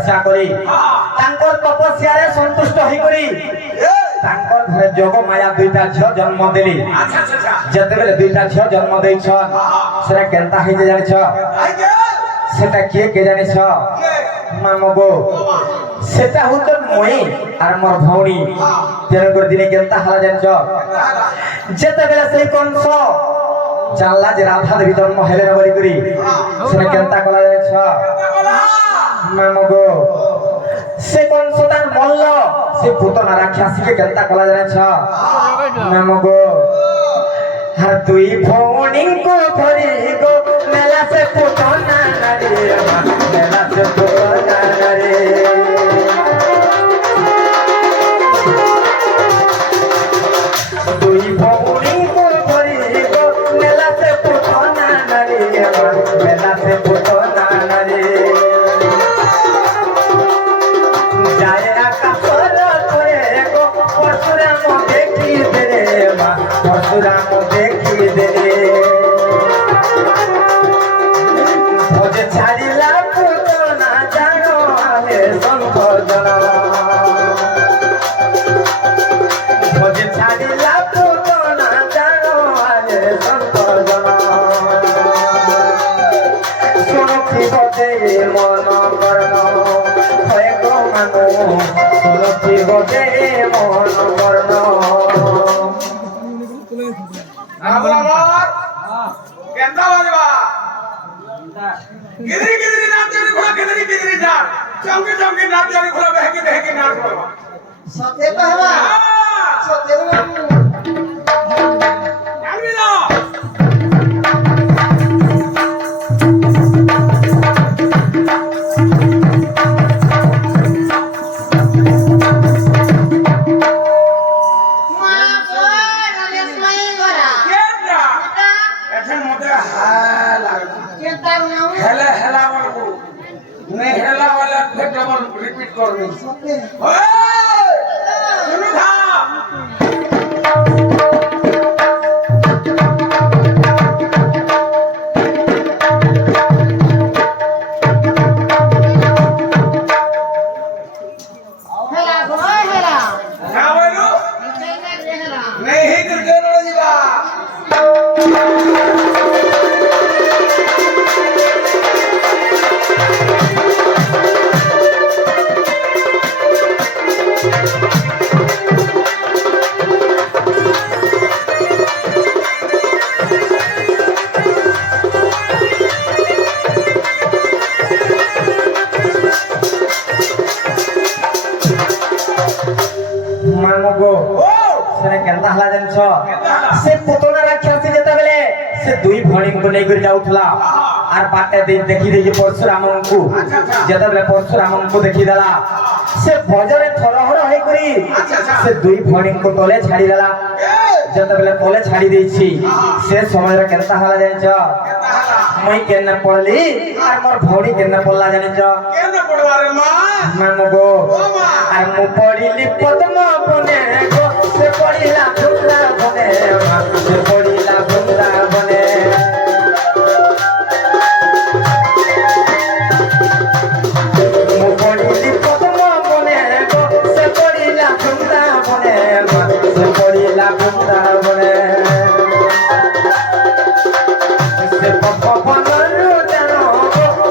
তপস্যা করি তাঙ্কর তপস্যারে সন্তুষ্ট হই করি তাঙ্কর ঘরে যোগ মায়া দুইটা ঝিও জন্ম দেলি যেতেবেলে দুইটা ঝিও জন্ম দেইছ সেটা কেনতা হইতে জানিছ সেটা কিয়ে কে জানিছ মামগো সেটা হচ্ছে মই আর মোর ভৌণী তেন করে দিনে কেনতা হালা জানিছ যেতেবেলে সেই কংস জানলা যে রাধা দেবী জন্ম হেলে না বলি করি সেটা কেনতা কলা জানিছ মামগো সে কংসটার মল্ল সে পুতনা রাক্ষসীকে কেনতা কলা জানিছ মামগো আর তুই ভৌণীଙ୍କୁ ধরি গো মেলা সে পুতনা নারী মেলা সে পুতনা নারী তুই ভৌণীଙ୍କୁ ধরি গো মেলা সে পুতনা নারী মেলা সে পুতনা নারী যায় আকাশর করে গো পরশুরাম দেখি দে মা পরশুরাম দেখি দে ভোজে ছাড়িলা পুতনা জানো আলে সংকোচন ভোজে ছাড়িলা পুতনা জানো আলে সংকোচন শুনছি বদে মন কর্ণ হয় গো মানু শুনছি বদে মন কর্ণ गिदरी गिदरी नाच जाने खोला गिदरी गिदरी जा चमके चमके नाच जाने खोला बहके बहके नाच खोला सते कहवा सते अलविदा रिपीट कर दे सुनो था हेला भाई हेला क्या बोलू नहीं ही करके ना जीवा মানগো সেটা কেনতা হলা জানিছ সে পুতনা রাক্ষসী যেতেবেলে সে দুই ভণীଙ୍କୁ নেই করে যাউথলা আর বাটে দেখি দেখি পরশুরামଙ୍କୁ যেতেবেলে পরশুরামଙ୍କୁ দেখি দেলা সে ভজরে থরহর হই করি সে দুই ভণীଙ୍କୁ তলে ছাড়ি দেলা যেতেবেলে তলে ছাড়ি দেইছি সে সময়রে কেনতা হলা জানিছ মই কেনে পড়লি আর মোর ভৌণী কেনে পড়লা জানিছ কেনে পড়বা রে মা মানগো আর মু পড়িলি পদ্ম বনে গো সে পড়িলা বৃন্দাবনে সে পড়িলা বৃন্দাবনে মু পড়িলি পদ্ম বনে গো সে পড়িলা বৃন্দাবনে সে পড়িলা বৃন্দাবনে সে পবনরু জানো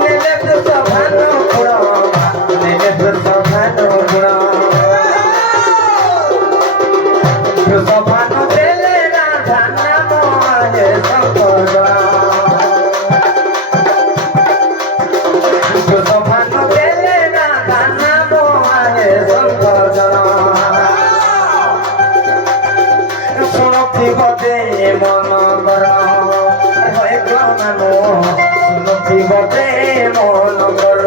নেলে বৃষভান গুণ নেলে বৃষভান গুণ বৃষভান দেলে রাধা নাম হে শঙ্কর বৃষভান দেলে রাধা নাম হে শঙ্কর শুনছি বদে মন কর হয় গ্রমানো শুনছি বদে মন কর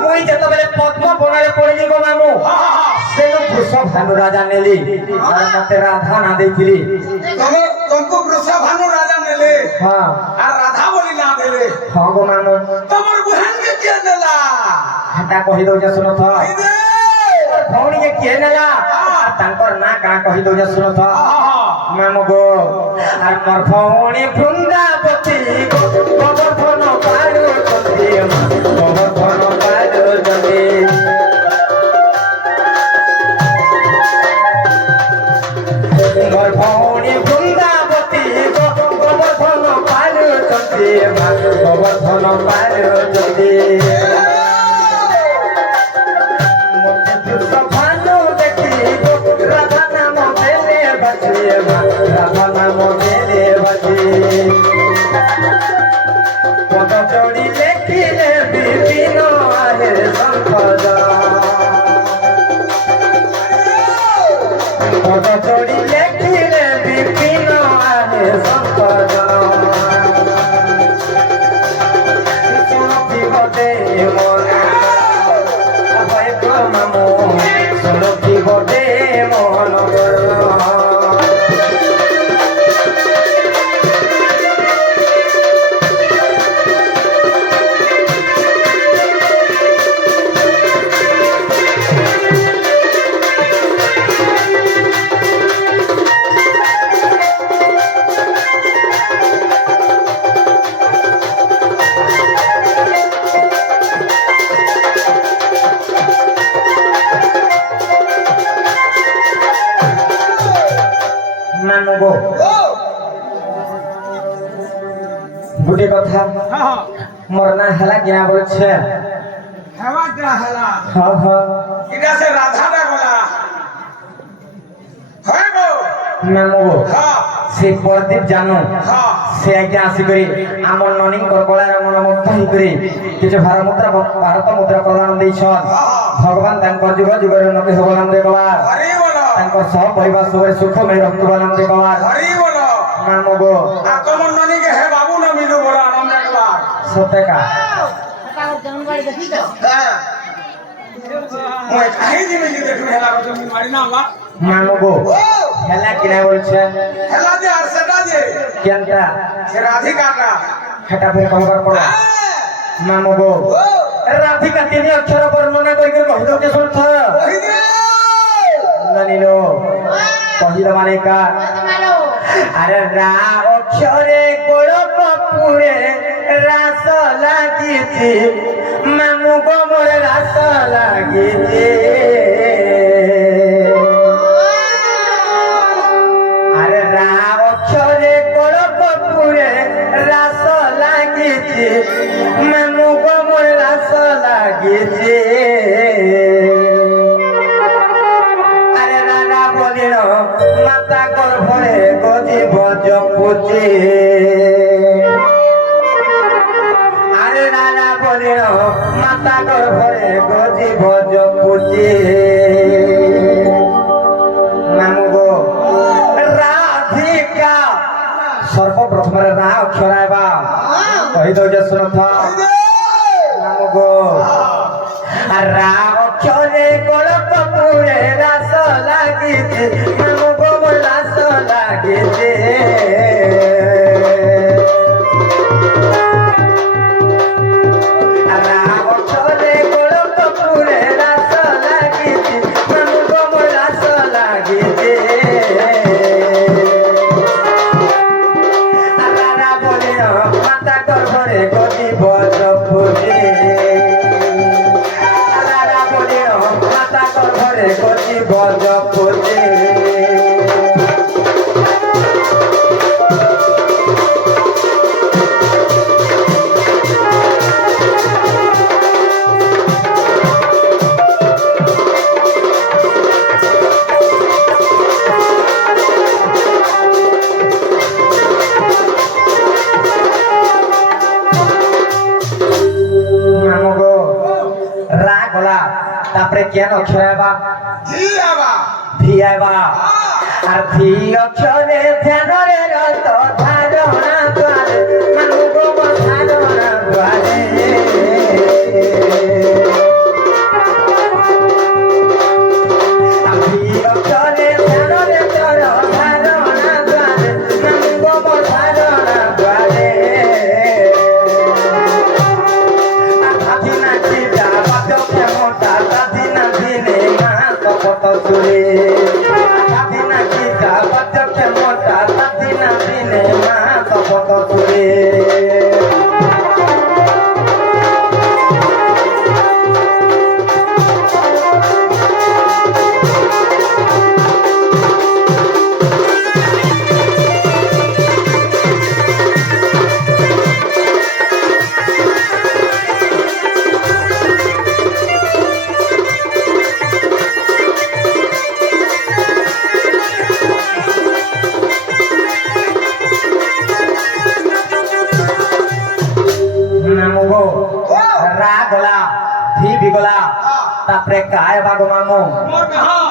মুই যেতবেলে পদ্ম বনারে পড়িলি গো মামু সেনো বৃষভানু রাজা নেলি আর মতে রাধা না দেখিলি तुमको वृषभ হ্যাঁ আর রাধা বলি না দেলে হ্যাঁ গো মামু তোমার বহনকে কে দেলা হেটা কহি দউছে শুনো তো এই দে ভଉଣୀকে କିଏ ନେଲା ଆଉ ତାଙ୍କର ନାଁ କାଣା କହି ଦଉଛ ଶୁଣ ତ ମାମୁ ଗୋ ଆର ମୋର ଭଉଣୀ ବୃନ୍ଦାବତୀ ଗୋବର୍ଦ୍ଧନ ପାଳୁଛନ୍ତି ଗୋବର୍ଦ୍ଧନ ପାଳୁଛନ୍ତି ମୋର ଭଉଣୀ ବୃନ୍ଦାବତୀ ଗୋବର୍ଦ୍ଧନ ପାଳୁଛନ୍ତି ଗୋବର୍ଦ୍ଧନ ପାଳୁଛନ୍ତି ভালো দেখি রাধা নাম বেলে বাজে রাধা নাম বেলে বাজে পদ চড়ি লেখিলে বিভিন্ন আহে সংসদ পদ চড়ি লেখিলে বিভিন্ন আহে সংসদ শুনতি বদে মনে মামু শুনতি বদে মন মামু গো গোটে কথা মোর না হেলা কিনা বলছে হেমা কা হেলা হ্যাঁ হ্যাঁ এটা সে রাধা না গলা হয় গো মামু গো হ্যাঁ সে প্রদীপ জানো হ্যাঁ সে আজ্ঞা আসিকরি আমার ননীঙ্কর কলার মনোমুগ্ধ হইকরি কিছু ভারত মুদ্রা প্রদান ଦେଇଛନ୍ ভগবান তাঙ্কর যুগ যুগের উন্নতি হবলাম দেখবার হরি বলো তাঙ্কর সহ পরিবার সবাই সুখ মেয়ে রক্তবালাম দেখবার হরি বলো মামু গো আক্রমণ ননীকে হে বাবু না মিলু বড় আনন্দ একবার সতেকা সেটা ওর জন্মবাড়ি দেখিছ হ্যাঁ মই কাহি দিবে যে দেখু হেলা কথা আমি মারি না আমা মামু গো হেলা কিনা বলছে হেলা যে আর সেটা যে কেনটা সে রাধিকাটা হেটা ফের কহবার পড়া মামু গো রাধিকা তিনি অক্ষর বর্ণনা করি কহি দউছে শুনছ ওই দে জানিলো কহিল মানে কা মারো আরে রা অক্ষরে গোড় কপুরে রাস লাগিছি মামু গো মোর রাস লাগিছি আরে রা অক্ষরে গোড় কপুরে রাস লাগিছি মামু গো মোর রাস লাগিছি আরে রাধা বলিল মাতা গর্ভরে গদিব জপুচি আরে রাধা বলিল মাতা গর্ভরে গদিব জপুচি মামু গো রাধিকা সর্বপ্রথমে রা অক্ষর আইবা কহি দউছে শুনথ মামু গো রা অক্ষরে গোড় কপুরে রাস লাগিছে মামু গো মোর রাস লাগিছে রা অক্ষরে গোড় কপুরে রাস লাগিছে মামু গো মোর রাস লাগিছে রাধা বলিল মাতা গর্ভরে গদিব জপুচি রাধা বলিল মাতা গর্ভরে গদিব জপুচি মামু গো রা গলা তারপরে কেন অক্ষর আইবা জি আবা ভি আইবা আর ভি অক্ষরে ধ্যানরে রত ধারণা দ্বারে মামু গো মোর ধারণা দ্বারে আর ভি অক্ষরে ধ্যানরে তর ধারণা দ্বারে মামু গো মোর ধারণা দ্বারে নামগো রা গলা ধি বিগলা তারপরে কায় বাগো মামু मोर कहां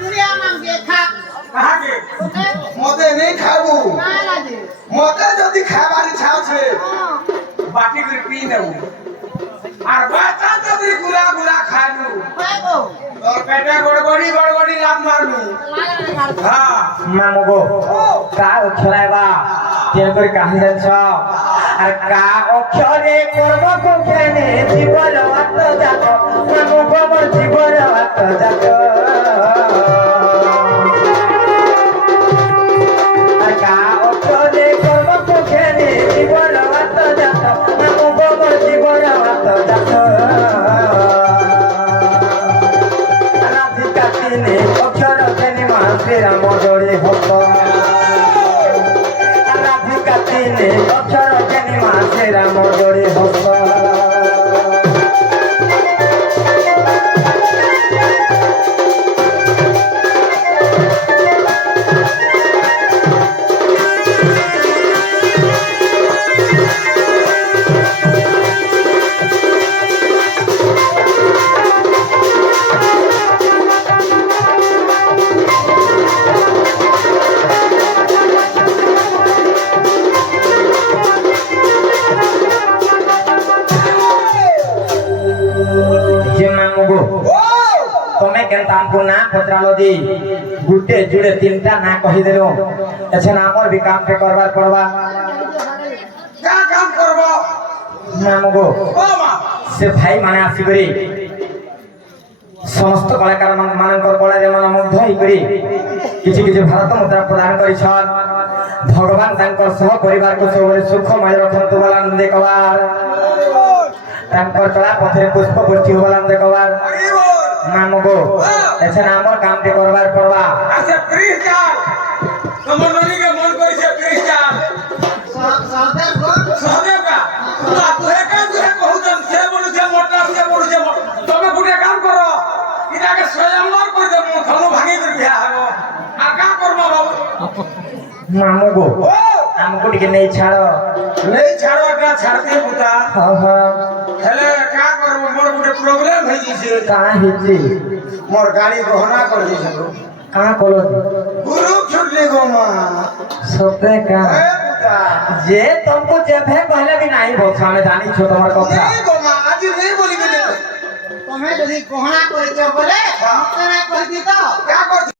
দুনিয়া মাংগে খাক कहां के তোকে मते नहीं खाबू না লাগে मते जदी खाबार इच्छा छे बाटी के पी नेऊ আর বাচ্চা যদি গুলা গুলা খানু পাবো তোর পেটে গড়গড়ি লাত মারনু লাগে মার হ্যাঁ মামগো কা অক্ষরাইবা তেল করে কাহি জানছ আর কা অক্ষরে করব কোখানে জীবন আত্ম জাত মামগো মোর জীবন আত্ম জাত আর কা অক্ষরে করব কোখানে জীবন আত্ম জাত মামগো মোর জীবন আত্ম জাত রাধিকা তিনে অক্ষর জেনে মাসে রাম জড়ে হত রাধিকা তিনে অক্ষর জেনে মাসে রাম জড়ে হত যে মামগো তুমি কেন আমকো না পচরালো দি গুটে জুড়ে তিনটা না কহি দেল এছন আমার বি কামকে করবার পড়বা क्या काम करबो মামগো ओ मा সে ভাই মানে আসি করি সমস্ত কলাকার মানଙ୍କର কଳାରେ ମନ ମୁଗ୍ଧ ହେଇକରି କିଛି କିଛି ଭାରତ ମୁଦ୍ରା ପ୍ରଦାନ କରିଛନ୍ ଭଗବାନ ତାଙ୍କର ସହ ପରିବାରକୁ ସବୁବେଳେ ସୁଖମୟ ରଖନ୍ତୁ ବୋଲା ଦେଖବାର ତାଙ୍କର ଚଳା ପଥରେ ପୁଷ୍ପ ବୃଷ୍ଟି ହବାଲା ଦେଖବାର हरी बोल ମାମଗୋ ଏଛେନ ଆମର କାମଟେ କରବାର ପଡବା ऐसे प्लीज यार समननी के मन करी से प्लीज यार সবে কোন सहदेव का तुहे कहू जन से बोलू से मोटा से बोलू से तमे गुटे काम करो इना के स्वयंवर कर दे मु धनु भागी कर बिया हबो आ का करबो बाबू ମାମଗୋ ओ ଆମକୁ ଟିକେ ନେଇ ଛାଡ नहीं छाड़ो का छाड़ते बुता ହଁ ହଁ हेले का करबो मोर गुटे प्रॉब्लम है जिसे କାଁ ହେଇଛି मोर गाड़ी गहना कर दिसे କାଁ କଲ गुरु छुटले गो मां ସତେ କାଁ ए बुता ଯେ ତମକୁ ଯେଭେ କହିଲେ ବି ନାହିଁ ବୋଛ ଆମେ ଜାଣିଛୁ ତମର କଥା नहीं गो मां आज नहीं बोली के তুমি যদি গহনা করিছ বলে হ্যাঁ। মতে না কইতি তো क्या कर